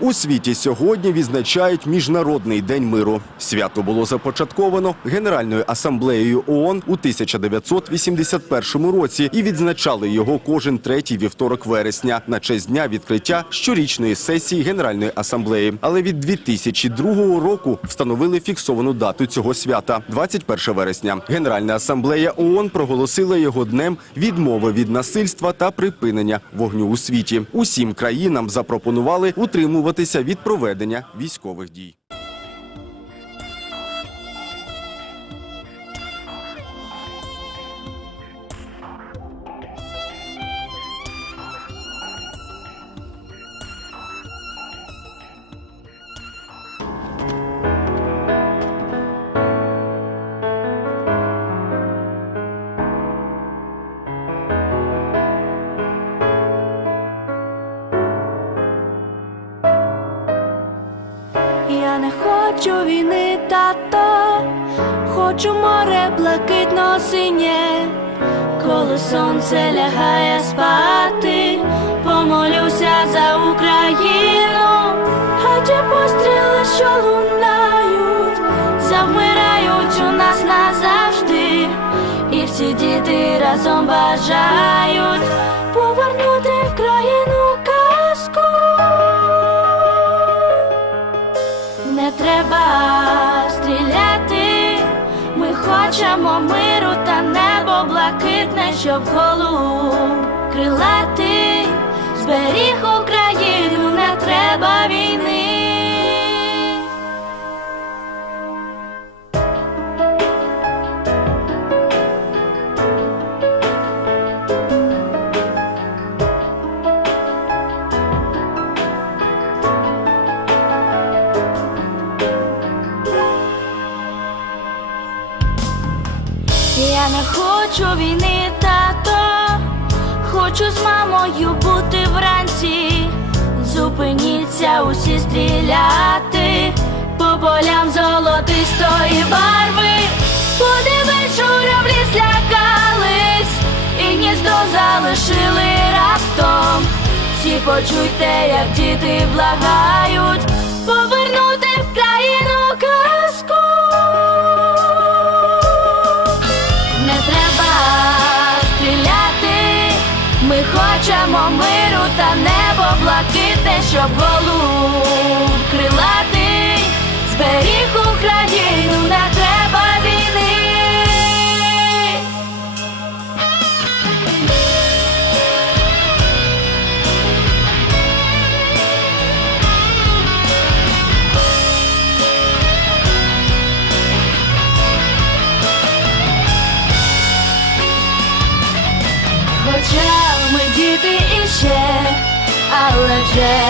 У світі сьогодні відзначають Міжнародний день миру. Свято було започатковано Генеральною асамблеєю ООН у 1981 році і відзначали його кожен третій вівторок вересня на честь дня відкриття щорічної сесії Генеральної асамблеї. Але від 2002 року встановили фіксовану дату цього свята 21 вересня. Генеральна асамблея ООН проголосила його днем відмови від насильства та припинення вогню у світі. Усім країнам запропонували утримуватися від проведення військових дій. Не хочу війни, тато, хочу море блакитно синє, коли сонце лягає спати, помолюся за Україну, а ті постріли, що лунають, завмирають у нас назавжди, і всі діти разом бажають треба стріляти, ми хочемо миру та небо блакитне, щоб голуб крилати, зберіг Україну, не треба війни. Я не хочу війни, тато, хочу з мамою бути вранці. Зупиніться усі стріляти по полям золотистої барви. Подивись, журавлі злякались, і гніздо залишили раптом. Всі почуйте, як діти благають, ми хочемо миру та небо блакитне, щоб голуб крилатий, Хоча ми діти